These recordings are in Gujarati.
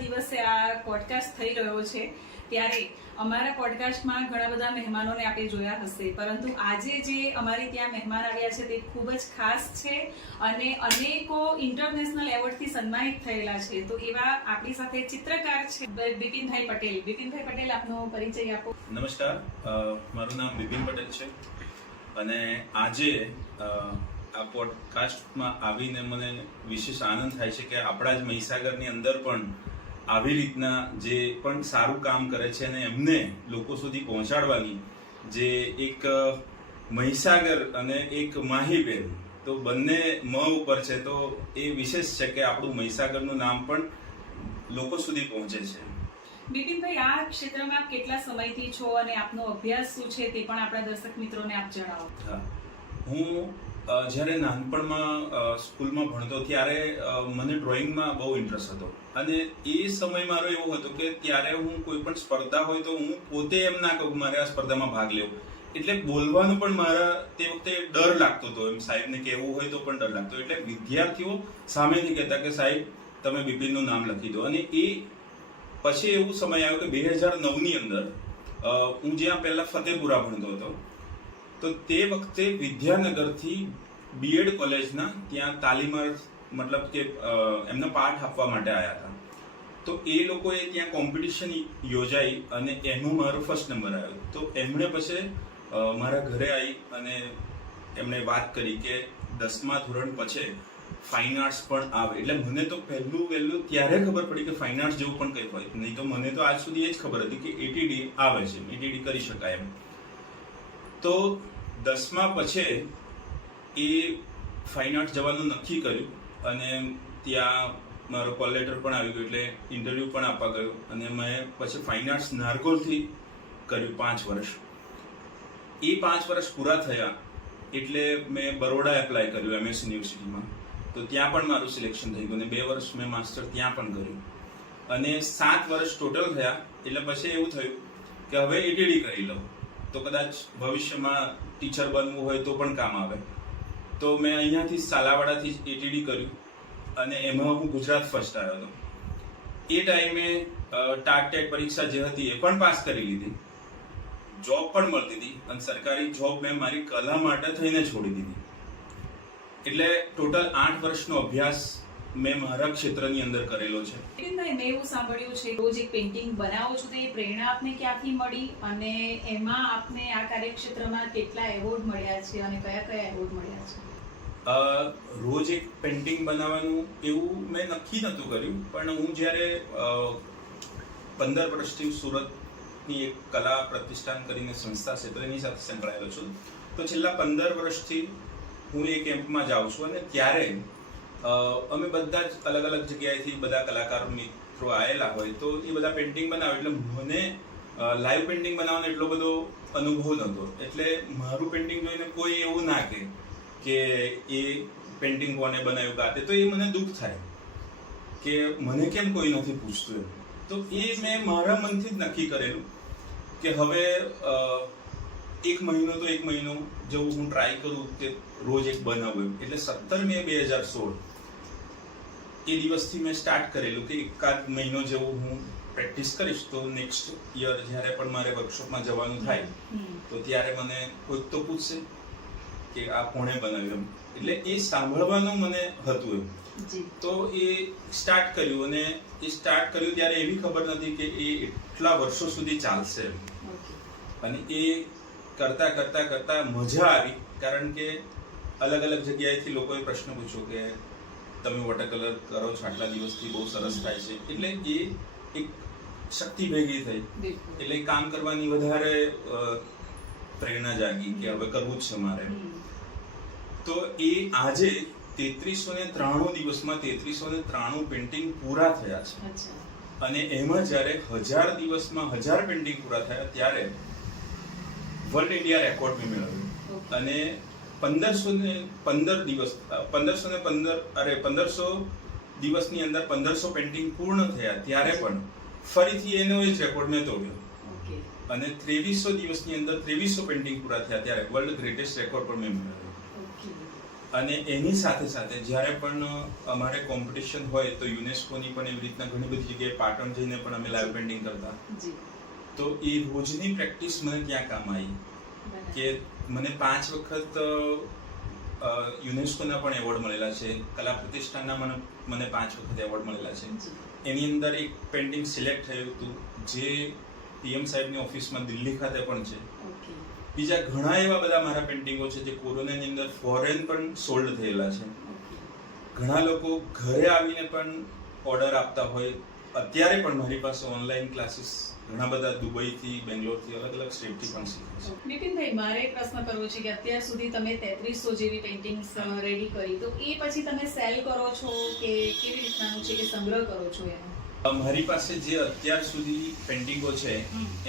દિવસે આ પોડકાસ્ટ થઈ રહ્યો છે. ત્યારે અમારા પોડકાસ્ટમાં ઘણા બધા મહેમાનોને આપણે જોયા હશે. પરંતુ આજે જે અમારે ત્યાં મહેમાન આવ્યા છે તે ખૂબ જ ખાસ છે અને અનેકો ઇન્ટરનેશનલ એવોર્ડથી સન્માનિત થયેલા છે. તો એવા આપણી સાથે ચિત્રકાર છે બિપિનભાઈ પટેલ. બિપિનભાઈ પટેલ, આપનો પરિચય આપો. નમસ્કાર. મારું નામ બિપિન પટેલ છે. અને આજે આ પોડકાસ્ટમાં આવીને મને વિશેષ આનંદ થાય છે કે આપણા જ મહીસાગરની અંદર પણ આવી રીતના જે પણ સારું કામ કરે છે અને એમને લોકો સુધી પહોંચાડવાની જે એક મહીસાગર અને એક માહીબેન તો બંને મ ઉપર છે તો એ વિશેષ છે કે આપણું મહીસાગરનું નામ પણ લોકો સુધી પહોંચે છે બિપિનભાઈ આ ક્ષેત્રમાં આપ કેટલા સમયથી છો અને આપનો અભ્યાસ શું છે તે પણ આપણા દર્શક મિત્રોને આપ જણાવો હા. જ્યારે નાનપણમાં સ્કૂલમાં ભણતો ત્યારે મને ડ્રોઈંગમાં બહુ ઇન્ટરેસ્ટ હતો. અને એ સમય મારો એવો હતો કે ત્યારે હું કોઈ પણ સ્પર્ધા હોય તો હું પોતે એમ ના કહું મારે આ સ્પર્ધામાં ભાગ લેવો. એટલે બોલવાનું પણ મારા તે વખતે ડર લાગતો હતો. એમ સાહેબને કહેવું હોય તો પણ ડર લાગતો એટલે વિદ્યાર્થીઓ સામેથી કહેતા કે સાહેબ, તમે બિપિનનું નામ લખી દો. અને એ પછી એવું સમય આવ્યો કે બે હજાર નવની અંદર હું જ્યાં પહેલાં ફતેપુરા ભણતો હતો, તો તે વખતે વિદ્યાનગરથી બીએડ કોલેજના ત્યાં તાલીમર મતલબ કે એમનો પાઠ આપવા માટે આવ્યા હતા. તો એ લોકોએ ત્યાં કોમ્પિટિશન યોજાઈ અને એનું મારો ફર્સ્ટ નંબર આવ્યો. તો એમણે પછી મારા ઘરે આવી અને એમણે વાત કરી કે દસમા ધોરણ પછી ફાઇન આર્ટ્સ પણ આવે. એટલે મને તો પહેલું વહેલું ત્યારે ખબર પડી કે ફાઇન આર્ટ્સ જેવું પણ કંઈ હોય. નહીં તો મને તો આજ સુધી એ જ ખબર હતી કે એટીડી આવે છે. એટીડી કરી શકાય એમ. તો દસમા પછી એ ફાઇન આર્ટ્સ જવાનું નક્કી કર્યું અને ત્યાં મારો કોલ લેટર પણ આવી ગયો એટલે ઇન્ટરવ્યૂ પણ આપવા ગયો અને મેં પછી ફાઇન આર્ટ્સ નારગોલથી કર્યું પાંચ વર્ષ. એ પાંચ વર્ષ પૂરા થયા એટલે મેં બરોડા એપ્લાય કર્યું એમએસ યુનિવર્સિટીમાં તો ત્યાં પણ મારું સિલેક્શન થઈ ગયું અને બે વર્ષ મેં માસ્ટર ત્યાં પણ કર્યું. અને સાત વર્ષ ટોટલ થયા એટલે પછી એવું થયું કે હવે એટીડી કરી લઉં. તો કદાચ ભવિષ્યમાં ટીચર બનવું હોય તો પણ કામ આવે. તો મેં અહીંયાથી સાલાવાડાથી જ એટીડી કર્યું અને એમાં હું ગુજરાત ફર્સ્ટ આવ્યો હતો. એ ટાઈમે ટાટ પરીક્ષા જે હતી એ પણ પાસ કરી લીધી. જોબ પણ મળતી હતી અને સરકારી જોબ મેં મારી કલા માટે થઈને છોડી દીધી. એટલે ટોટલ આઠ વર્ષનો અભ્યાસ મેં મારા ક્ષેત્રની અંદર કરેલો છે. બિપિનભાઈ મેં એવું સાંભળ્યું છે રોજ એક પેઇન્ટિંગ બનાવો છો તો એ પ્રેરણા આપને ક્યાંથી મળી? અને એમાં આપને આ કાર્યક્ષેત્રમાં કેટલા એવોર્ડ મળ્યા છે અને કયા કયા એવોર્ડ મળ્યા છે? રોજ એક પેઇન્ટિંગ બનાવવાનું એવું મેં નક્કી નહોતું કર્યું પણ હું જ્યારે પંદર વર્ષથી સુરતની એક કલા પ્રતિષ્ઠાન કરીને સંસ્થા ક્ષેત્રની સાથે સંકળાયેલો છું. તો છેલ્લા પંદર વર્ષથી હું એ કેમ્પમાં જાઉં છું અને ત્યારે અમે બધા જ અલગ અલગ જગ્યાએથી બધા કલાકારો, મિત્રો આવેલા હોય તો એ બધા પેઇન્ટિંગ બનાવે એટલે મને લાઈવ પેઇન્ટિંગ બનાવવાનો એટલો બધો અનુભવ નહોતો. એટલે મારું પેઇન્ટિંગ જોઈને કોઈ એવું ના કહે કે એ પેઇન્ટિંગ કોને બનાવ્યું કાતે તો એ મને દુઃખ થાય કે મને કેમ કોઈ નથી પૂછતું તો એ મેં મારા મનથી જ નક્કી કરેલું કે હવે એક મહિનો તો એક મહિનો જેવું હું ટ્રાય કરું કે રોજ એક બનાવું એટલે સત્તર મે બે હજાર સોળ એ દિવસથી મેં સ્ટાર્ટ કરેલું કે એકાદ મહિનો જેવું હું પ્રેક્ટિસ કરીશ તો નેક્સ્ટ યર જ્યારે પણ મારે વર્કશોપમાં જવાનું થાય તો ત્યારે મને કોઈક તો પૂછશે કે આ કોણે બનાવ્યું એટલે એ સાંભળવાનું મને હતું એમ. તો એ સ્ટાર્ટ કર્યું અને એ સ્ટાર્ટ કર્યું ત્યારે એવી ખબર નથી કે એ એટલા વર્ષો સુધી ચાલશે અને એ કરતા કરતા કરતા મજા આવી. કારણ કે અલગ અલગ જગ્યાએથી લોકોએ પ્રશ્ન પૂછ્યો કે તમે વોટર કલર કરો છો આટલા દિવસથી બહુ સરસ થાય છે. એટલે એ એક શક્તિ ભેગી થઈ. એટલે કામ કરવાની વધારે પ્રેરણા જાગી કે હવે કરવું જ છે મારે. તો એ આજે તેત્રીસો ને ત્રાણું દિવસમાં તેત્રીસો ને ત્રાણું પેન્ટિંગ પૂરા થયા છે. અને એમાં જ્યારે હજાર દિવસમાં હજાર પેન્ટિંગ પૂરા થયા ત્યારે વર્લ્ડ ઇન્ડિયા રેકોર્ડ બી મેળવ્યો. અને પંદરસો ને પંદર દિવસ પંદરસો ને પંદર અરે પંદરસો દિવસની અંદર પંદરસો પેન્ટિંગ પૂર્ણ થયા ત્યારે પણ ફરીથી એનો એ જ રેકોર્ડ મેં તોડ્યો. અને ત્રેવીસો દિવસની અંદર ત્રેવીસો પેન્ટિંગ પૂરા થયા ત્યારે વર્લ્ડ ગ્રેટેસ્ટ રેકોર્ડ પણ મેં મેળવ્યો. અને એની સાથે સાથે જ્યારે પણ અમારે કોમ્પિટિશન હોય તો યુનેસ્કોની પણ એવી રીતના ઘણી બધી જગ્યાએ પાટણ જઈને પણ અમે લાઈવ પેઇન્ટિંગ કરતા. તો એ રોજની પ્રેક્ટિસ મને ક્યાં કામ આવી. કે મને પાંચ વખત યુનેસ્કોના પણ એવોર્ડ મળેલા છે. કલા પ્રતિષ્ઠાનના મને મને પાંચ વખત એવોર્ડ મળેલા છે. એની અંદર એક પેઇન્ટિંગ સિલેક્ટ થયું હતું જે પીએમ સાહેબની ઓફિસમાં દિલ્હી ખાતે પણ છે. બીજા ઘણા એવા બધા મારા પેઇન્ટિંગો છે જે કોરોનાની અંદર ફોરેન પણ સોલ્ડ થયેલા છે. ઘણા લોકો ઘરે આવીને પણ ઓર્ડર આપતા હોય. અત્યારે પણ મારી પાસે ઓનલાઈન ક્લાસીસ ઘણા બધા દુબઈથી બેંગ્લોરથી અલગ અલગ સ્ટેટથી પણ શીખે છે. બિપિનભાઈ મારે એક પ્રશ્ન કરવો છે કે અત્યાર સુધી તમે તેત્રીસો જેવી પેઇન્ટિંગ્સ રેડી કરી. તો એ પછી તમે સેલ કરો છો કે કેવી રીતનાનું છે કે સંગ્રહ કરો છો એનો? મારી પાસે જે અત્યાર સુધી પેઇન્ટિંગો છે.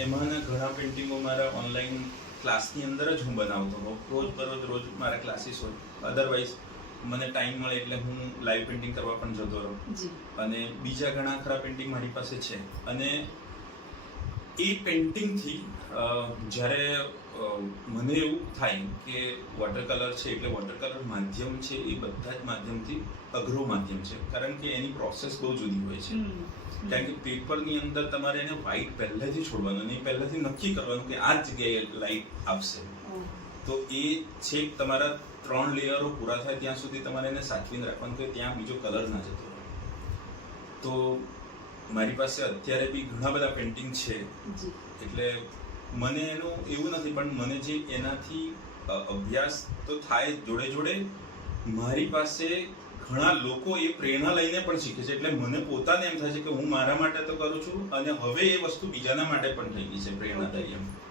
એમાંના ઘણા પેઇન્ટિંગો મારા ઓનલાઈન ક્લાસની અંદર જ હું બનાવતો હોઉં. રોજ બરોજ રોજ મારા ક્લાસીસ હોય. અધરવાઇઝ મને ટાઈમ મળે એટલે હું લાઈવ પેઇન્ટિંગ કરવા પણ જતો રહું. અને બીજા ઘણા ખરા પેઇન્ટિંગ મારી પાસે છે. અને એ પેઇન્ટિંગથી જ્યારે મને એવું થાય કે વોટર કલર છે એટલે વોટર કલર માધ્યમ છે એ બધા જ માધ્યમથી અઘરું માધ્યમ છે. કારણ કે એની પ્રોસેસ બહુ જુદી હોય છે. કારણ કે પેપરની અંદર તમારે એને વ્હાઇટ પહેલેથી છોડવાનું અને એ પહેલેથી નક્કી કરવાનું કે આ જ જગ્યાએ લાઈટ આવશે. તો એ છેક તમારા ત્રણ લેયરો પૂરા થાય ત્યાં સુધી તમારે એને સાચવીને રાખવાનું કે ત્યાં બીજો કલર ના જતો તો મારી પાસે અત્યારે બી ઘણા બધા પેઇન્ટિંગ છે. એટલે મને એનું એવું નથી પણ મને જે એનાથી અભ્યાસ તો થાય જોડે જોડે. મારી પાસે ઘણા લોકો એ પ્રેરણા લઈને પણ શીખે છે. એટલે મને પોતાને એમ થાય છે કે હું મારા માટે તો કરું છું અને હવે એ વસ્તુ બીજાના માટે પણ થઈ ગઈ છે પ્રેરણા એમ. ઓકે.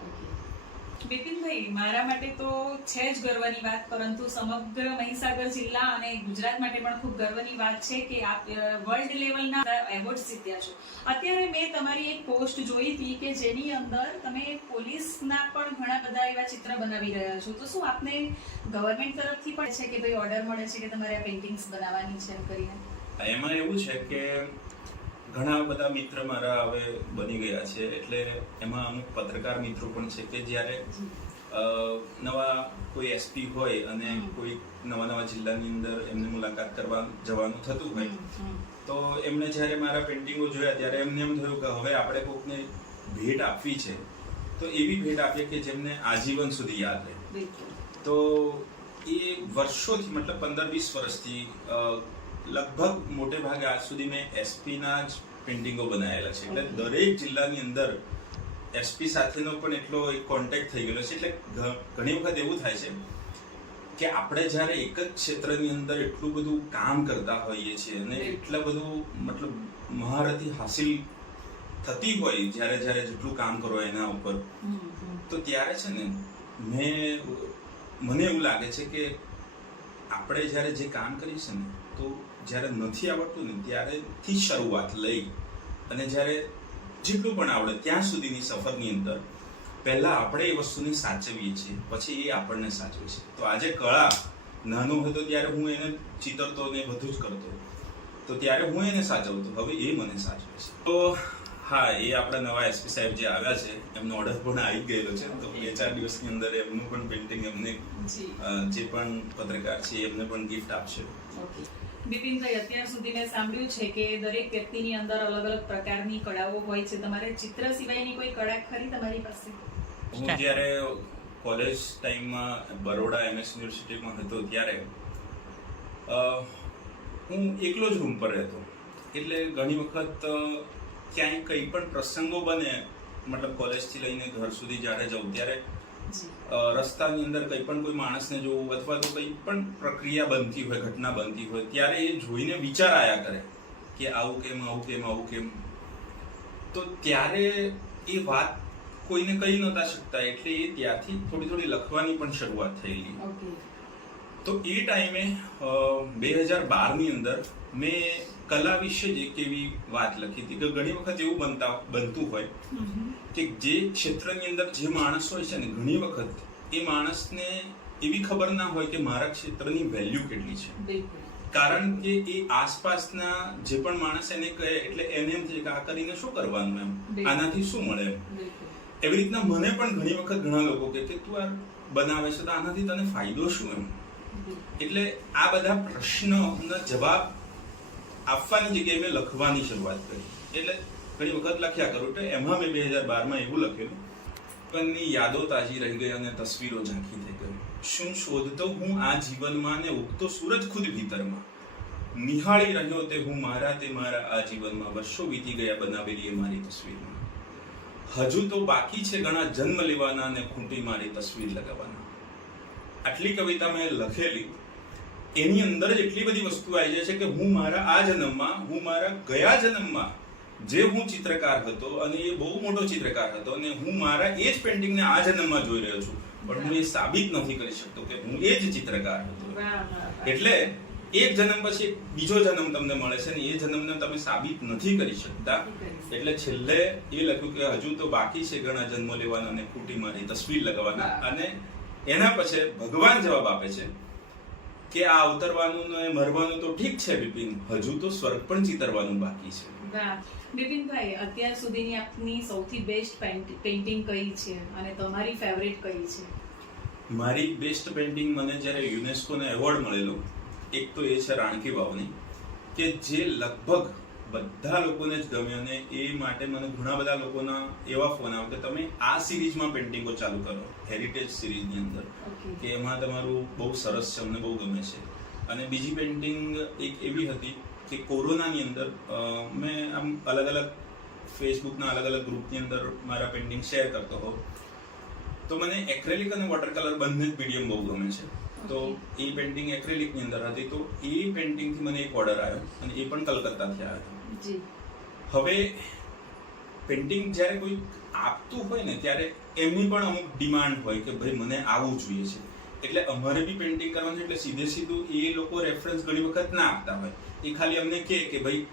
બિપિનભાઈ મારા માટે તો છે જ ગર્વની વાત, પરંતુ સમગ્ર મહીસાગર જિલ્લા અને ગુજરાત માટે પણ ખૂબ ગર્વની વાત છે કે આપ વર્લ્ડ લેવલના એવોર્ડ જીત્યા છો. અત્યારે મેં તમારી એક પોસ્ટ જોઈ હતી કે જેની અંદર તમે પોલીસના પણ ઘણા બધા એવા ચિત્ર બનાવી રહ્યા છો. તો શું આપને ગવર્મેન્ટ તરફથી પણ છે કે ભાઈ ઓર્ડર મળે છે કે તમારે આ પેઇન્ટિંગ્સ બનાવવાની છે એમ કરીને? એમાં એવું છે કે ઘણા બધા મિત્ર મારા હવે બની ગયા છે એટલે એમાં અમુક પત્રકાર મિત્રો પણ છે કે જ્યારે નવા કોઈ એસપી હોય અને. કોઈ નવા નવા જિલ્લાની અંદર એમને મુલાકાત કરવા જવાનું થતું હોય. તો એમણે જ્યારે મારા પેઇન્ટિંગો જોયા ત્યારે એમને એમ થયું કે હવે આપણે કોકને ભેટ આપવી છે તો એવી ભેટ આપીએ કે જેમને આજીવન સુધી યાદ રહે તો એ વર્ષોથી મતલબ પંદર વીસ વર્ષથી લગભગ મોટે ભાગે આજ સુધી મેં એસપીના જ પેઇન્ટિંગો બનાવેલા છે એટલે દરેક જિલ્લાની અંદર એસપી સાથેનો પણ એટલો એક કોન્ટેક્ટ થઈ ગયેલો છે એટલે ઘણી વખત એવું થાય છે કે આપણે જ્યારે એક જ ક્ષેત્રની અંદર એટલું બધું કામ કરતા હોઈએ છીએ અને એટલા બધું મતલબ મહારથી હાસિલ થતી હોય જ્યારે જ્યારે જેટલું કામ કરો એના ઉપર. તો ત્યારે છે ને મેં મને એવું લાગે છે કે આપણે જ્યારે જે કામ કરીએ છીએ ને, તો જ્યારે નથી આવડતું ને ત્યારેથી શરૂઆત લઈ અને જ્યારે જેટલું પણ આવડે ત્યાં સુધીની સફરની અંદર પહેલાં આપણે એ વસ્તુને સાચવીએ છીએ પછી એ આપણને સાચવે છે. તો આજે કળા નાનો હતો ત્યારે હું એને ચિતરતો ને બધું જ કરતો. તો ત્યારે હું એને સાચવતો હવે એ મને સાચવે છે. તો હા એ આપણા નવા એસપી સાહેબ જે આવ્યા છે એમનો ઓર્ડર પણ આવી ગયેલો છે. તો બે ચાર દિવસની અંદર એમનું પણ પેઇન્ટિંગ એમને જે. પણ પત્રકાર છે એમને પણ ગિફ્ટ આપશે. ઓકે. બિપિનભાઈ અત્યાર સુધી મેં સાંભળ્યું છે કે દરેક વ્યક્તિની અંદર અલગ અલગ પ્રકારની કળાઓ હોય છે. તમારે ચિત્ર સિવાયની કોઈ કળા ખરી તમારી પાસે? હું જ્યારે કોલેજ ટાઈમમાં બરોડા એમએસ યુનિવર્સિટીમાં હતો ત્યારે અ, હું એકલો જ રૂમ પર રહેતો. એટલે ઘણી વખત ક્યાંય કંઈ પણ પ્રસંગો બને મતલબ કોલેજથી લઈને ઘર સુધી જ્યારે જાઉં ત્યારે રસ્તાની અંદર કંઈ પણ કોઈ માણસને જોવું અથવા તો કંઈ પણ પ્રક્રિયા બનતી હોય ઘટના બનતી હોય ત્યારે એ જોઈને વિચાર આયા કરે કે આવું કેમ આવું કેમ આવું કેમ. તો ત્યારે એ વાત કોઈને કહી નહોતા શકતા એટલે એ ત્યાંથી થોડી થોડી લખવાની પણ શરૂઆત થયેલી. તો એ ટાઈમે બે હજાર બારની અંદર મેં કલા વિશે જ એક એવી વાત લખી હતી કે ઘણી વખત એવું બનતા બનતું હોય. કે જે ક્ષેત્રની અંદર જે માણસ હોય છે ને ઘણી વખત એ માણસને એવી ખબર ના હોય કે મારા ક્ષેત્રની વેલ્યુ કેટલી છે. કારણ કે એ આસપાસના જે પણ માણસ એને કહે એટલે એને એમ છે કે આ કરીને શું કરવાનું એમ? આનાથી શું મળે એમ? એવી રીતના મને પણ ઘણી વખત ઘણા લોકો કે તું આ બનાવે છે તો આનાથી તને ફાયદો શું એમ? એટલે આ બધા પ્રશ્નોના જવાબ આપવાની જગ્યાએ મેં લખવાની શરૂઆત કરી. એટલે ઘણી વખત લખ્યા કરું તો એમાં મેં બે હજાર બારમાં એવું લખેલું પણની યાદો તાજી રહી ગઈ અને તસવીરો ઝાંખી થઈ ગઈ. શું શોધતો હું આ જીવનમાં ને ઉગતો સૂરજ ખુદ ભીતરમાં? નિહાળી રહ્યો તે હું મારા તે મારા આ જીવનમાં. વર્ષો વીતી ગયા બનાવેલી એ મારી તસવીરમાં. હજુ તો બાકી છે ઘણા જન્મ લેવાના અને ખૂંટી મારી તસવીર લગાવવાના. આટલી કવિતા મેં લખેલી. એની અંદર જ એટલી બધી વસ્તુ આવી જાય છે કે હું મારા આ જન્મમાં, હું મારા ગયા જન્મમાં જે હું ચિત્રકાર હતો અને એ બહુ મોટો ચિત્રકાર હતો અને હું મારા એ જ પેન્ટિંગને આ જન્મમાં જોઈ રહ્યો છું. પણ હું એ સાબિત નથી કરી શકતો કે હું એ જ ચિત્રકાર હતો. એટલે એક જન્મ પછી બીજો જન્મ તમને મળે છે ને એ જન્મને તમે સાબિત નથી કરી શકતા. એટલે છેલ્લે એ લખ્યું કે હજુ તો બાકી છે ઘણા જન્મો લેવાના અને ખૂટી મારી તસવીર લગાવવાના. અને એના પછી ભગવાન જવાબ આપે છે કે આ અવતરવાનું ને મરવાનું તો ઠીક છે બિપિન હજુ તો સ્વર્ગ પણ ચિતરવાનું બાકી છે. બિપિનભાઈ અત્યાર સુધીની આપની સૌથી બેસ્ટ પેઇન્ટિંગ કઈ છે અને તમારી ફેવરેટ કઈ છે? મારી બેસ્ટ પેઇન્ટિંગ મને જ્યારે યુનેસ્કોને એવોર્ડ મળેલો એક તો એ છે રાણકી વાવની કે જે લગભગ બધા લોકોને જ ગમે અને એ માટે મને ઘણા બધા લોકોના એવા ફોન આવે કે તમે આ સિરીઝમાં પેઇન્ટિંગો ચાલુ કરો હેરિટેજ સિરીઝની અંદર કે એમાં તમારું બહુ સરસ છે અમને બહુ ગમે છે. અને બીજી પેઇન્ટિંગ એક એવી હતી કે કોરોનાની અંદર મેં આમ અલગ અલગ ફેસબુકના અલગ અલગ ગ્રુપની અંદર મારા પેઇન્ટિંગ શેર કરતો હોઉં. તો મને એક્રેલિક અને વોટર કલર બંને જ મીડિયમ બહુ ગમે છે. તો એ પેઇન્ટિંગ એક્રેલિકની અંદર હતી તો એ પેઇન્ટિંગથી મને એક ઓર્ડર આવ્યો અને એ પણ કલકત્તાથી આવ્યો હતો. હવે પેઇન્ટિંગ જ્યારે કોઈ આપતું હોય ને ત્યારે એમની પણ અમુક ડિમાન્ડ હોય કે ભાઈ મને આવું જોઈએ છે. એટલે અમારે બી પેઇન્ટિંગ કરવાનું છે એટલે સીધે સીધું એ લોકો રેફરન્સ ઘણી વખત ના આપતા હોય. એ ખાલી અમને કહે કે ભાઈ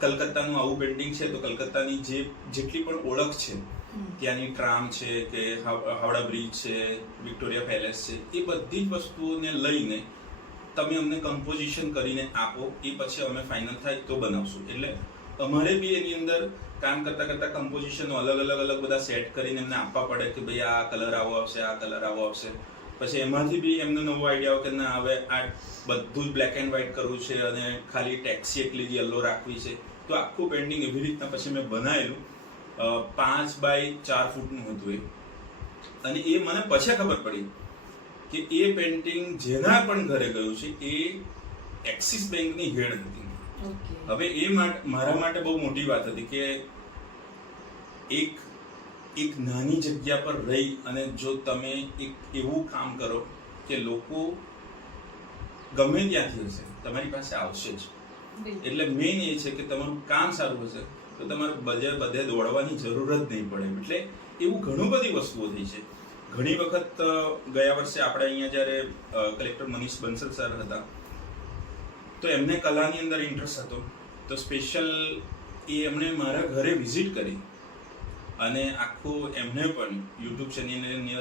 કલકત્તાનું આવું પેઇન્ટિંગ છે તો કલકત્તાની જે જેટલી પણ ઓળખ છે ત્યાંની ટ્રામ છે કે હાવડા બ્રિજ છે વિક્ટોરિયા પેલેસ છે એ બધી જ વસ્તુઓને લઈને તમે અમને કમ્પોઝિશન કરીને આપો એ પછી અમે ફાઇનલ થાય તો બનાવશું. એટલે અમારે બી એની અંદર કામ કરતા કરતા કમ્પોઝિશનો અલગ અલગ અલગ બધા સેટ કરીને એમને આપવા પડે કે ભાઈ આ કલર આવો આવશે આ કલર આવો આવશે. પછી એમાંથી બી એમને નવો આઈડિયા આવે કે ના હવે આ બધું જ બ્લેક એન્ડ વ્હાઈટ કરવું છે અને ખાલી ટેક્સી એટલી જ યલો રાખવી છે. તો આખું પેન્ટિંગ એવી રીતના પછી મેં બનાવેલું પાંચ બાય ચાર ફૂટનું હતું એ. અને એ મને પછી ખબર પડી કે એ પેન્ટિંગ જેના પણ ઘરે ગયું છે એ એક્સિસ બેંકની હેડ હતી. હવે એ મારા માટે બહુ મોટી વાત હતી કે એક એક નાની જગ્યા પર રહી અને જો તમે એક એવું કામ કરો કે લોકો ગમે ત્યાંથી હશે તમારી પાસે આવશે જ. એટલે મેઇન એ છે કે તમારું કામ સારું હશે તો તમારે બધે બધે દોડવાની જરૂર જ નહીં પડે. એટલે એવું ઘણું બધી વસ્તુઓ થઈ છે. ઘણી વખત ગયા વર્ષે આપણે અહીંયા જ્યારે કલેક્ટર મનીષ બંસલ સર હતા તો એમને કલાની અંદર ઇન્ટરેસ્ટ હતો. તો સ્પેશિયલ એ એમણે મારા ઘરે વિઝિટ કરી. અને આખું એમને પણ યુટ્યુબ ચેનલની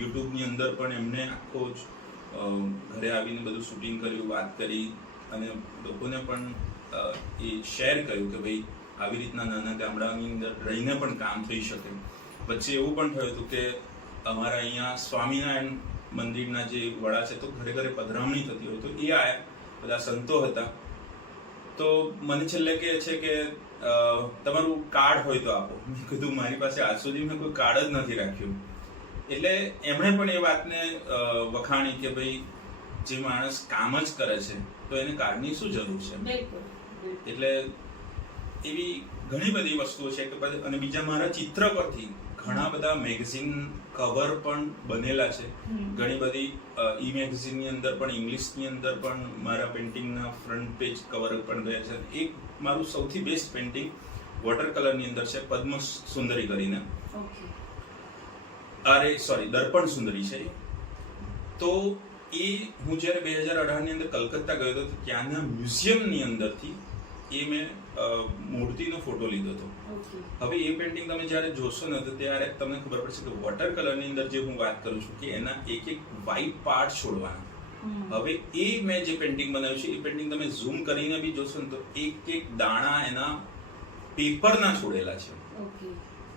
યુટ્યુબની અંદર પણ એમને આખો જ ઘરે આવીને બધું શૂટિંગ કર્યું, વાત કરી અને લોકોને પણ એ શેર કર્યું કે ભાઈ, આવી રીતના નાના ગામડાની અંદર રહીને પણ કામ થઈ શકે. વચ્ચે એવું પણ થયું હતું કે અમારા અહીંયા સ્વામિનારાયણ મંદિરના જે વડા છે, તો ઘરે ઘરે પધરામણી થતી હોય તો એ આવ્યા બધા સંતો હતા. તો મને છેલ્લે કહે છે કે તમારું કાર્ડ હોય તો આપો. મેં કીધું મારી પાસે આજ સુધી મેં કોઈ કાર્ડ જ નથી રાખ્યું. એટલે એમણે પણ એ વાતને વખાણી કે ભાઈ જે માણસ કામ જ કરે છે તો એને કાર્ડની શું જરૂર છે. એટલે એવી ઘણી બધી વસ્તુઓ છે કે અને બીજા મારા ચિત્ર પરથી ઘણા બધા મેગઝીન કવર પણ બનેલા છે. ઘણી બધી ઈ મેગઝીનની અંદર પણ ઇંગ્લિશની અંદર પણ મારા પેઇન્ટિંગના ફ્રન્ટ પેજ કવર પણ ગયા છે. એક મારું સૌથી બેસ્ટ પેઇન્ટિંગ વોટર કલરની અંદર છે પદ્મ સુંદરી કરીને. અરે સોરી દર્પણ સુંદરી છે તો એ હું જ્યારે બે હજાર અઢારની અંદર કલકત્તા ગયો હતો તો ત્યાંના મ્યુઝિયમની અંદરથી એ મેં મૂર્તિનો ફોટો લીધો હતો. હવે એ પેઇન્ટિંગ તમે જ્યારે જોશો ને તો ત્યારે તમને ખબર પડશે કે વોટર કલરની અંદર જે હું વાત કરું છું કે એના એક એક વ્હાઇટ પાર્ટ છોડવાના. હવે એ મેં જે પેઇન્ટિંગ બનાવ્યું છે એ પેઇન્ટિંગ તમે ઝૂમ કરીને બી જોશો ને તો એક એક દાણા એના પેપરના છોડેલા છે.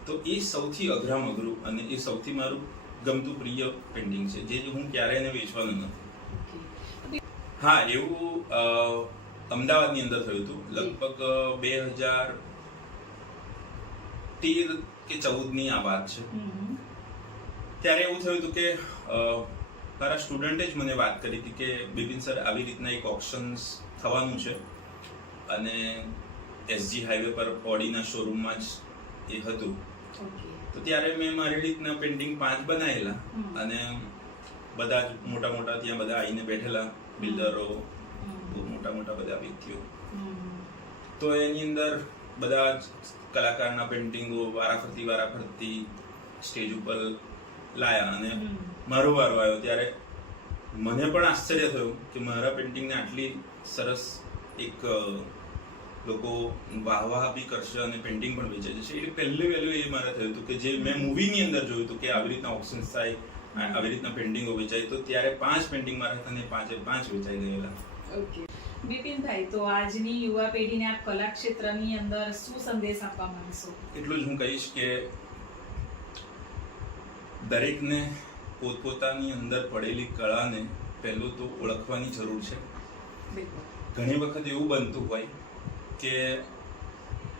તો એ સૌથી અઘરામ અઘરું અને એ સૌથી મારું ગમતું પ્રિય પેઇન્ટિંગ છે જે હું ક્યારેય એને વેચવાનું નથી. હા એવું અમદાવાદની અંદર થયું હતું. લગભગ બે હજાર તેર કે ચૌદની આ વાત છે. ત્યારે એવું થયું હતું કે મારા સ્ટુડન્ટે જ મને વાત કરી હતી કે બિપિન સર આવી રીતના એક ઓપ્શન્સ થવાનું છે. અને એસજી હાઈવે પર ઓડીના શોરૂમમાં જ એ હતું. તો ત્યારે મેં મારી રીતના પેન્ટિંગ પાંચ બનાવેલા અને બધા જ મોટા મોટા ત્યાં બધા આવીને બેઠેલા. બિલ્ડરો મોટા મોટા બધા વ્યક્તિઓ. તો એની અંદર બધા જ કલાકારના પેન્ટિંગો વારાફરતી વારાફરતી સ્ટેજ ઉપર લાયા અને મારો વારો આવ્યો. ત્યારે મને પણ આશ્ચર્ય થયું કે મારા પેન્ટિંગને આટલી સરસ એક લોકો વાહ બી કરશે અને પેન્ટિંગ પણ વેચે જશે. એટલે પહેલું વહેલું એ મારે થયું હતું કે જે મેં મૂવીની અંદર જોયું હતું કે આવી રીતના ઓપ્શન્સ થાય આવી રીતના પેન્ટિંગો વેચાય તો ત્યારે પાંચ પેન્ટિંગ મારા હતા અને પાંચે પાંચ વેચાઈ ગયેલા. ઓકે. બિપિનભાઈ તો આજની યુવા પેઢીને આપ કલા ક્ષેત્રની અંદર શું સંદેશ આપવા માંગશો? એટલું જ હું કહીશ કે દરેકને પોતપોતાની અંદર પડેલી કળાને પહેલું તો ઓળખવાની જરૂર છે. ઘણી વખત એવું બનતું હોય કે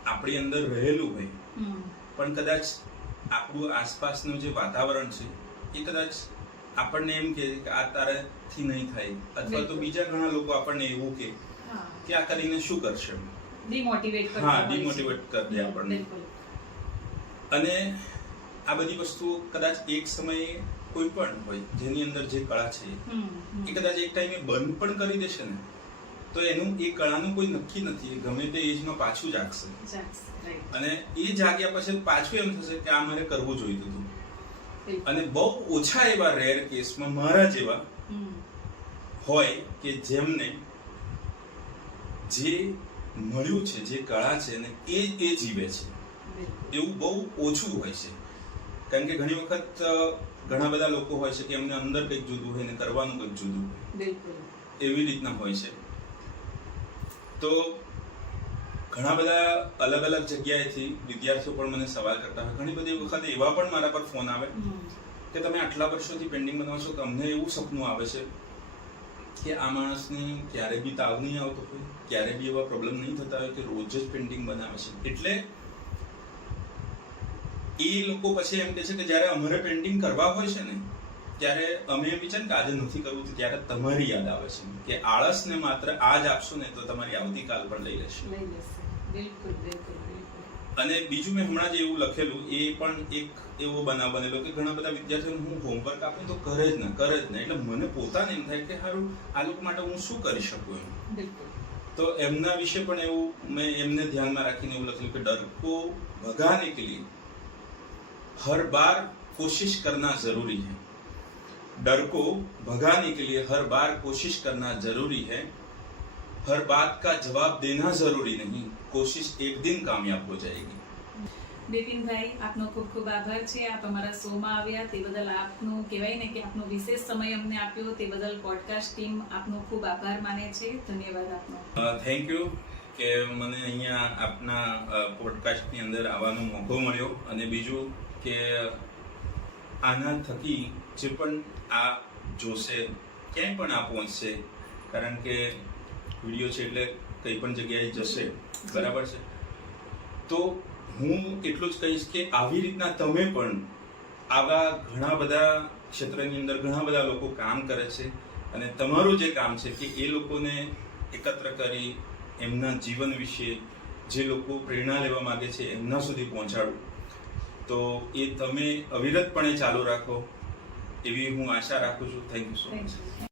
આપણી અંદર રહેલું હોય પણ કદાચ આપણું આસપાસનું જે વાતાવરણ છે એ કદાચ આપણને એમ કે આ તારાથી નહીં થાય. અથવા તો બીજા ઘણા લોકો આપણને એવું કે કે આ કરીને શું કરશે ડિમોટિવેટ હા, ડિમોટિવેટ કરી દે આપણને. અને આ બધી વસ્તુઓ કદાચ એક સમયે કોઈ પણ હોય જેની અંદર જે કળા છે. એ કદાચ એક ટાઈમે બંધ પણ કરી દેશે ને તો એનું એ કળાનું કોઈ નક્કી નથી. ગમે તે એજમાં પાછું જાગશે. અને એ જાગ્યા પછી પાછું એમ થશે કે આ મારે કરવું જોઈતું હતું. અને બહુ ઓછા એવા રેર કેસમાં મારા જેવા હોય કે જેમને જે મળ્યું છે જે કળા છે ને એ એ જીવે છે. એવું બહુ ઓછું હોય છે. કારણ કે ઘણી વખત ઘણા બધા લોકો હોય છે કે એમને અંદર કંઈક જુદું હોય ને કરવાનું કંઈક જુદું. હોય એવી રીતના હોય છે. તો ઘણા બધા અલગ અલગ જગ્યાએથી વિદ્યાર્થીઓ પણ મને સવાલ કરતા હોય. ઘણી બધી વખત એવા પણ મારા પર ફોન આવે કે તમે આટલા વર્ષોથી પેન્ટિંગ બનાવો છો તમને એવું સપનું આવે છે કે આ માણસને ક્યારે બી તાવ નહીં આવતો હોય ક્યારે બી એવા પ્રોબ્લેમ નહીં થતા હોય કે રોજ જ પેન્ટિંગ બનાવે છે. એટલે એ લોકો પછી એમ કહે છે કે જ્યારે અમારે પેન્ટિંગ કરવા હોય છે ને ત્યારે અમે એમ વિચાર કે આજે નથી કરવું ત્યારે તમારી યાદ આવે છે કે આળસને માત્ર આજ આપશો ને તો તમારી આવતીકાલ પણ લઈ લેશે. લઈ લેશે. બિલકુલ બિલકુલ બિલકુલ અને બીજું મેં હમણાં જ એવું લખેલું એ પણ એક એવો બનાવ બનેલો કે ઘણા બધા વિદ્યાર્થીઓને હું હોમવર્ક આપું તો કરે જ ને કરે જ ને એટલે મને પોતાને એમ થાય કે હારું આ લોકો માટે હું શું કરી શકું એમ બિલકુલ તો એમના વિશે પણ એવું મેં એમને ધ્યાનમાં રાખીને એવું લખ્યું કે ડરકો ભગાને કે लिए हर बार कोशिश करना जरूरी है डर को भगाने के लिए हर बार कोशिश करना जरूरी है हर बात का जवाब देना जरूरी नहीं કોશિશ એક દિન કામયાબ હો જાએગી નીતિનભાઈ આપનો ખૂબ ખૂબ આભાર છે. આપ અમારા શોમાં આવ્યા તે બદલ આપનું કહેવાય ને કે આપનો વિશેષ સમય અમને આપ્યો તે બદલ પોડકાસ્ટ ટીમ આપનો ખૂબ આભાર માને છે. ધન્યવાદ આપનો. થેન્ક યુ કે મને અહીંયા આપના પોડકાસ્ટની અંદર આવવાનો મોકો મળ્યો અને બીજું કે આના થકી જે પણ આ જોશે ક્યાંય પણ આ પહોંચશે કારણ કે વીડિયો છે એટલે કઈ પણ જગ્યાએ જશે. બરાબર છે? તો હું એટલું જ કહીશ કે આવી રીતના તમે પણ આવા ઘણા બધા ક્ષેત્રની અંદર ઘણા બધા લોકો કામ કરે છે અને તમારું જે કામ છે કે એ લોકોને એકત્ર કરી એમના જીવન વિશે જે લોકો પ્રેરણા લેવા માંગે છે એમના સુધી પહોંચાડવું. તો એ તમે અવિરતપણે ચાલુ રાખો એવી હું આશા રાખું છું. Thank you so much